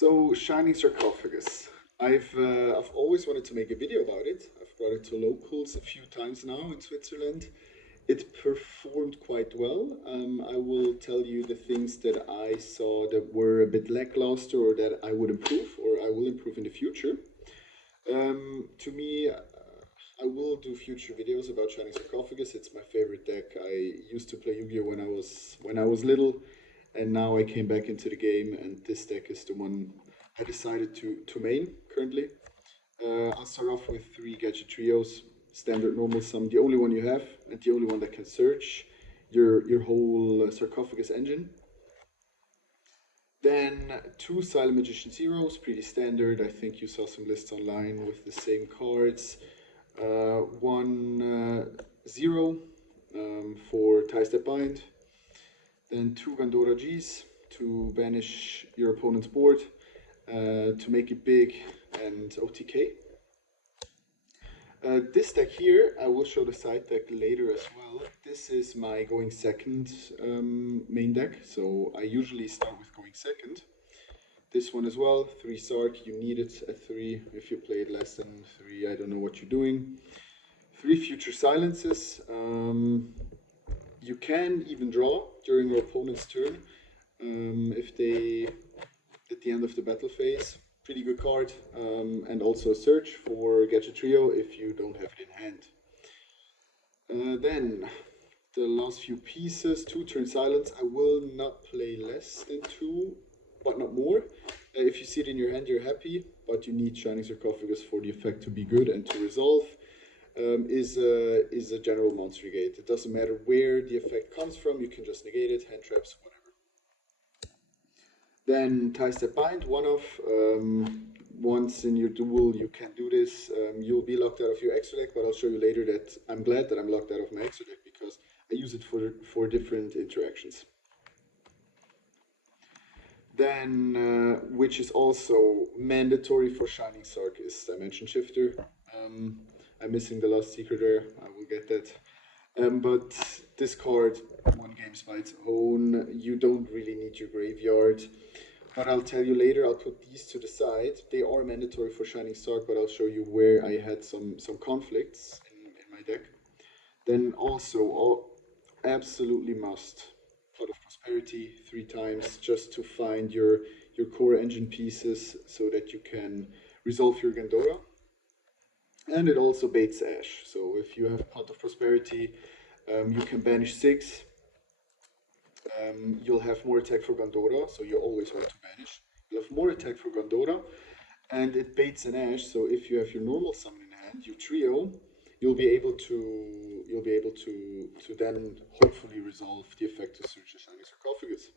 So, Shining Sarcophagus. I've always wanted to make a video about it. I've brought it to locals a few times now in Switzerland. It performed quite well. I will tell you the things that I saw that were a bit lackluster or that I would improve or I will improve in the future. To me, I will do future videos about Shining Sarcophagus. It's my favorite deck. I used to play Yu-Gi-Oh when I was little, and now I came back into the game, and this deck is the one I decided to main currently. I'll start off with 3 gadget trios, standard normal sum, the only one you have, and the only one that can search your whole Sarcophagus engine. Then 2 Silent Magician Zeros, pretty standard. I think you saw some lists online with the same cards. 1 Zero for Ties That Bind. Then 2 Gandora Gs to banish your opponent's board, to make it big and OTK. This deck here, I will show the side deck later as well. This is my going second main deck, so I usually start with going second. This one as well, 3 Sarc, you need it at 3. If you played less than 3, I don't know what you're doing. 3 Future Silences. You can even draw during your opponent's turn if they, at the end of the battle phase. Pretty good card, and also a search for Gadget Trio if you don't have it in hand. Then the last few pieces, 2 Turn Silence. I will not play less than 2, but not more. If you see it in your hand, you're happy, but you need Shining Sarcophagus for the effect to be good and to resolve. Is a general monster negate. It doesn't matter where the effect comes from, you can just negate it, hand traps, whatever. Then Ties That Bind, one off. Once in your duel you can do this. You'll be locked out of your extra deck, but I'll show you later that I'm glad that I'm locked out of my extra deck because I use it for different interactions. Then, which is also mandatory for Shining Sarc, is Dimension Shifter. I'm missing the last secret there, I will get that. But this card, 1 games by its own, you don't really need your graveyard. But I'll tell you later, I'll put these to the side. They are mandatory for Shining Sarc, but I'll show you where I had some conflicts in my deck. Then also, absolutely must, Pot of Prosperity 3 times just to find your core engine pieces so that you can resolve your Gandora. And it also baits Ash. So if you have Pot of Prosperity, you can banish 6. You'll have more attack for Gandora, so you always want to banish. You'll have more attack for Gandora, and it baits an Ash. So if you have your normal summon in hand, your trio, you'll be able to then hopefully resolve the effect to search the Shining Sarcophagus.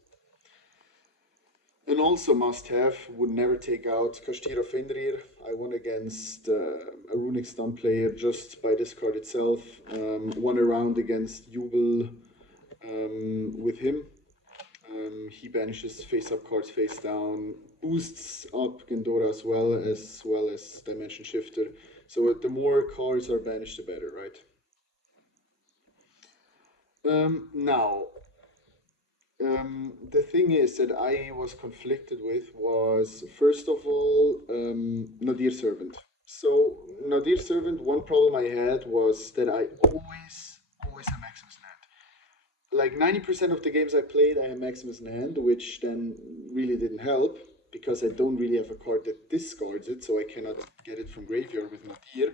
And also must have, would never take out Kashtira Fenrir. I won against a Runic Stun player just by this card itself. Won a round against Jubel with him. He banishes face-up cards face down, boosts up Gandora as well as Dimension Shifter. So the more cards are banished, the better, right? Now, the thing is that I was conflicted with was, first of all, Nadir Servant. So, Nadir Servant, one problem I had was that I always have Maximus in hand. Like 90% of the games I played, I had Maximus in hand, which then really didn't help, because I don't really have a card that discards it, so I cannot get it from graveyard with Nadir.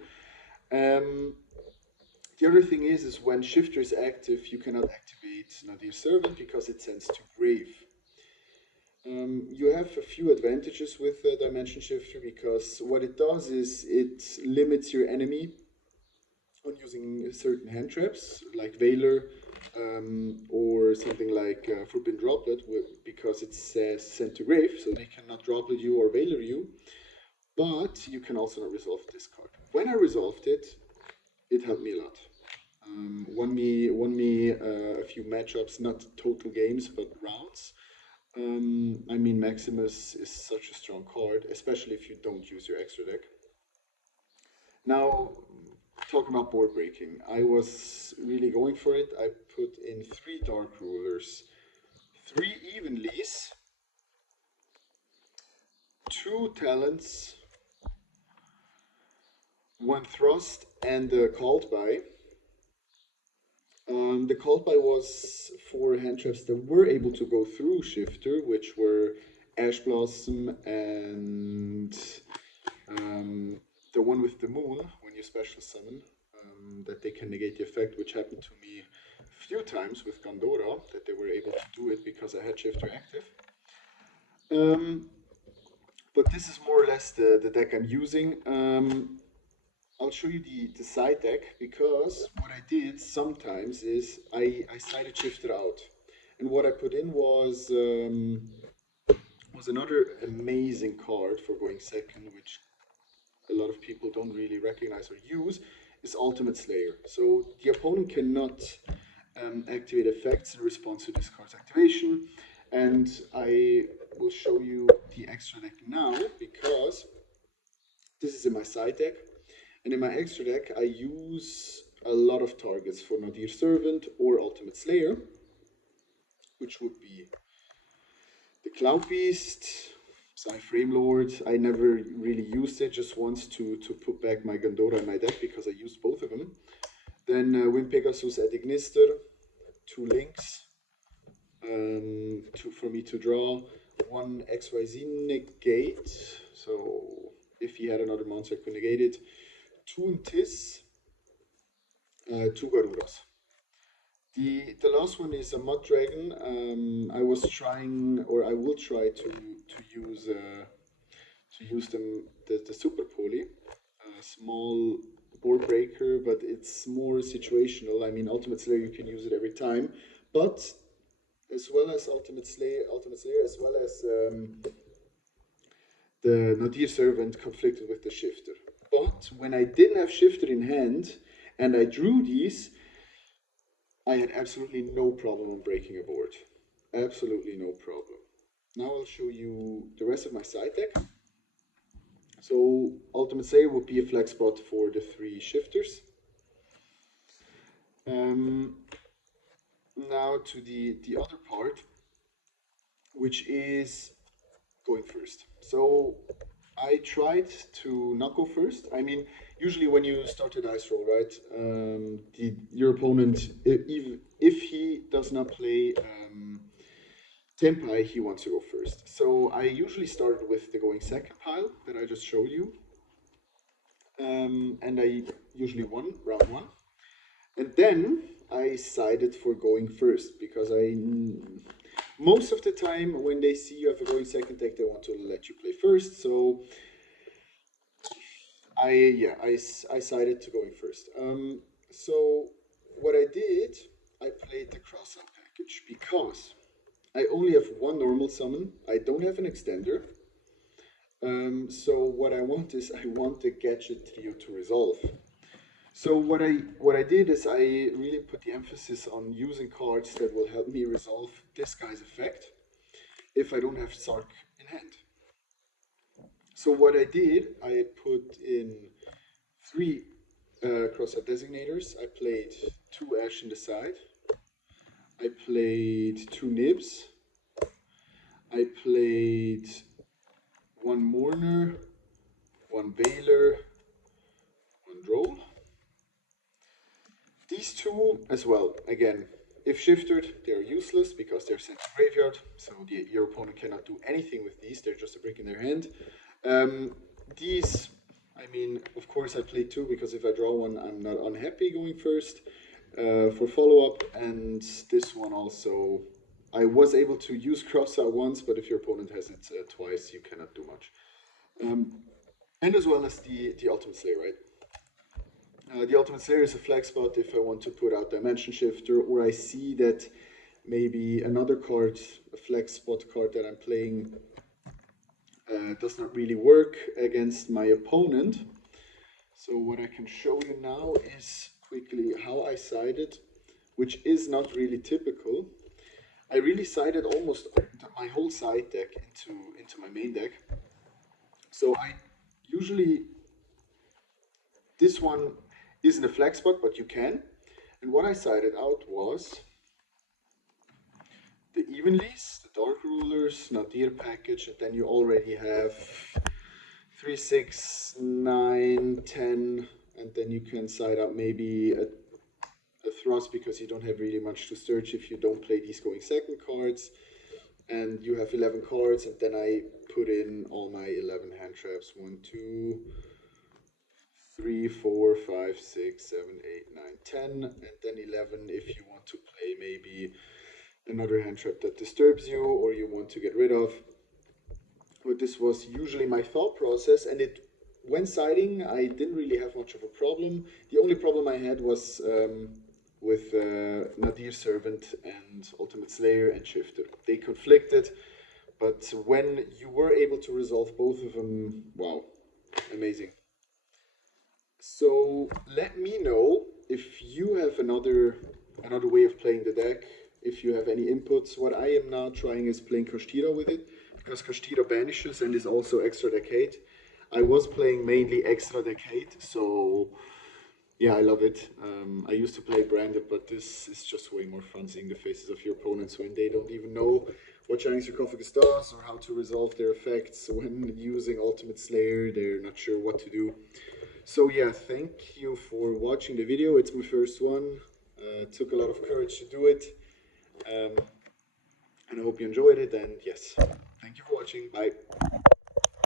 The other thing is when Shifter is active, you cannot activate Nadir Servant because it sends to grave. You have a few advantages with Dimension Shifter because what it does is it limits your enemy on using certain hand traps like Veiler or something like Forbidden Droplet because it says sent to grave, so they cannot Droplet you or Veiler you, but you can also not resolve this card. When I resolved it, it helped me a lot. Won me a few matchups, not total games, but rounds. I mean, Maximus is such a strong card, especially if you don't use your extra deck. Now, talking about board breaking, I was really going for it. I put in 3 Dark Rulers, 3 Evenlies, 2 talents, 1 thrust, and a called by. The called by was for hand traps that were able to go through Shifter, which were Ash Blossom and the one with the moon, when you special summon, that they can negate the effect, which happened to me a few times with Gandora, that they were able to do it because I had Shifter active. But this is more or less the deck I'm using. I'll show you the side deck, because what I did sometimes is I sided Shifter out. And what I put in was another amazing card for going second, which a lot of people don't really recognize or use, is Ultimate Slayer. So the opponent cannot activate effects in response to this card's activation. And I will show you the extra deck now, because this is in my side deck. And in my extra deck, I use a lot of targets for Nadir Servant or Ultimate Slayer, which would be the Cloud Beast, Psy Frame Lord. I never really used it, just once to put back my Gandora in my deck, because I used both of them. Then Wind Pegasus at Ignister, 2 links for me to draw, 1 XYZ negate, so if he had another monster I could negate it, 2 Tis, 2 Garudas. The last one is a Mud Dragon. I was trying, or I will try to use the Super Poly, small board breaker, but it's more situational. I mean, Ultimate Slayer, you can use it every time, but as well as Ultimate Slayer, as well as the Nadir Servant conflicted with the Shifter. But when I didn't have Shifter in hand and I drew these, I had absolutely no problem on breaking a board. Absolutely no problem. Now I'll show you the rest of my side deck. So Ultimate Slayer would be a flex spot for the 3 Shifters. Now to the other part, which is going first. So I tried to not go first. I mean, usually when you start a dice roll, right, your opponent, if he does not play Tempai, he wants to go first. So I usually started with the going second pile that I just showed you. And I usually won round 1. And then I sided for going first, because most of the time when they see you have a going second deck, they want to let you play first. So I sided to going first. So what I did, I played the crossout package, because I only have 1 normal summon. I don't have an extender. So what I want is, I want the gadget trio to resolve. So what I did is I really put the emphasis on using cards that will help me resolve this guy's effect if I don't have Sark in hand. So what I did, I put in 3 crossout designators. I played 2 Ash in the side. I played 2 Nibs. I played 1 Mourner, 1 Veiler, 1 Droll. These 2 as well, again, if shifted, they're useless because they're sent to graveyard, so your opponent cannot do anything with these, they're just a brick in their hand. These, I mean, of course I played 2 because if I draw 1, I'm not unhappy going first for follow-up, and this one also, I was able to use crossout once, but if your opponent has it twice, you cannot do much. And as well as the Ultimate Slayer, right? The Ultimate Slayer is a flex spot if I want to put out Dimension Shifter, or I see that maybe another card, a flex spot card that I'm playing, does not really work against my opponent. So what I can show you now is quickly how I sided, which is not really typical. I really sided almost my whole side deck into my main deck. So I usually, this one isn't a flex spot, but you can. And what I sided out was the Evenlies, the Dark Rulers, Nadir package, and then you already have 3, 6, 9, 10, and then you can side up maybe a thrust because you don't have really much to search if you don't play these going second cards. And you have 11 cards, and then I put in all my 11 hand traps. 1, 2, 3, 4, 5, 6, 7, 8, 9, 10, and then 11 if you want to play maybe another hand trap that disturbs you or you want to get rid of. But this was usually my thought process, and when siding, I didn't really have much of a problem. The only problem I had was with Nadir Servant and Ultimate Slayer and Shifter. They conflicted, but when you were able to resolve both of them, wow, amazing. So let me know if you have another way of playing the deck, if you have any inputs. What I am now trying is playing Kashtira with it, because Kashtira banishes and is also extra decade. I was playing mainly extra decade, so yeah, I love it. I used to play branded, but this is just way more fun seeing the faces of your opponents when they don't even know what Shining Sarcophagus does or how to resolve their effects. When using Ultimate Slayer, they're not sure what to do. So yeah, thank you for watching the video. It's my first one. It took a lot of courage to do it. And I hope you enjoyed it. And yes, thank you for watching. Bye.